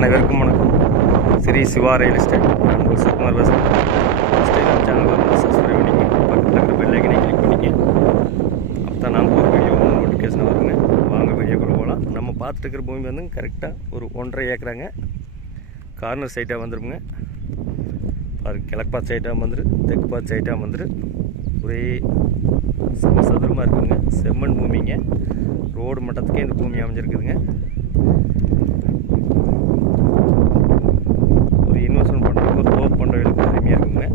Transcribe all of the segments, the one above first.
அனைவருக்கும் வணக்கம். Sri Siva real estate. நான் உங்கள் சுகுமார் பேசுகிறேன். இன்ஸ்டாகிராம் சேனல் வந்து சப்ஸ்கிரைப் பண்ணிங்க, பக்கத்தில் இருக்கிற பெல் ஐக்கனை கிளிக் பண்ணிங்க. அப்போ தான் நான் ஒரு வீடியோ வந்து நோட்டிஃபிகேஷன் வருங்க. வாங்க வீடியோக்குள்ளே போகலாம். நம்ம பார்த்துட்டு இருக்கிற பூமி வந்து கரெக்டாக ஒரு 1.5 ஏக்கராங்க. கார்னர் சைட்டாக வந்துருங்க. பாரு, கிழக்கு பார்த்து சைட்டாக வந்துரு, தெற்கு பார்த்து சைட்டாக வந்துரு. ஒரே சமசதுரமாக இருக்குதுங்க. செம்மண் பூமிங்க. ரோடு மட்டத்துக்கே இந்த பூமி அமைஞ்சிருக்குதுங்க. ஒரு இன்வெஸ்ட்மெண்ட் பண்ணுறதுக்கு, ஒரு தோப்பு பண்ணுறதுக்கு அருமையாக இருக்குங்க.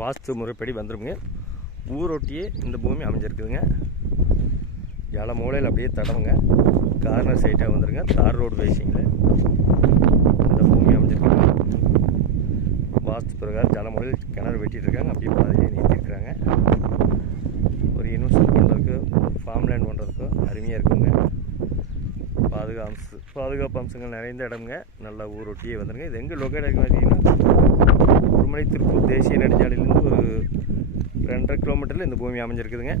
வாஸ்து முறைப்படி வந்துடுங்க. ஊரொட்டியே இந்த பூமி அமைஞ்சிருக்குதுங்க. ஜல மூலையில் அப்படியே தடவுங்க. கார்னர் சைட்டாக வந்துடுங்க. தார் ரோடு பேசிங்கில் இந்த பூமி அமைஞ்சிருக்குங்க. வாஸ்து பிரகாரம் ஜல மூலையில் கிணறு வெட்டிகிட்ருக்காங்க. அப்படியே பாதையிலே நீட்டிருக்கிறாங்க. ஒரு இன்வெஸ்ட்மெண்ட் பண்ணுறதுக்கு, ஃபார்ம் லேண்ட் பண்ணுறதுக்கு அருமையாக இருக்குங்க. பாதுகாப்பு அம்சங்கள் நிறைந்த இடம்ங்க. நல்லா ஊரொட்டியே வந்துடுங்க. இது எங்கே லொக்கேட் ஆகிருக்கு பார்த்தீங்கன்னா, உடுமலை திருப்பூர் தேசிய நெடுஞ்சாலையிலேருந்து ஒரு 2.5 கிலோமீட்டரில் இந்த பூமி அமைஞ்சிருக்குதுங்க.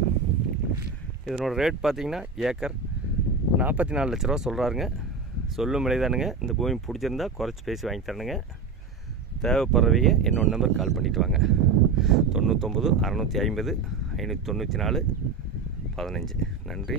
இதனோட ரேட் பார்த்திங்கன்னா ஏக்கர் 44 லட்ச ரூபா சொல்கிறாருங்க. சொல்லும் விலைதானுங்க. இந்த பூமி பிடிச்சிருந்தா குறைச்சி பேசி வாங்கி தரணுங்க. தேவைப்படுறவைங்க என்னோட நம்பர் கால் பண்ணிவிட்டு வாங்க. 99 650 594 15. நன்றி.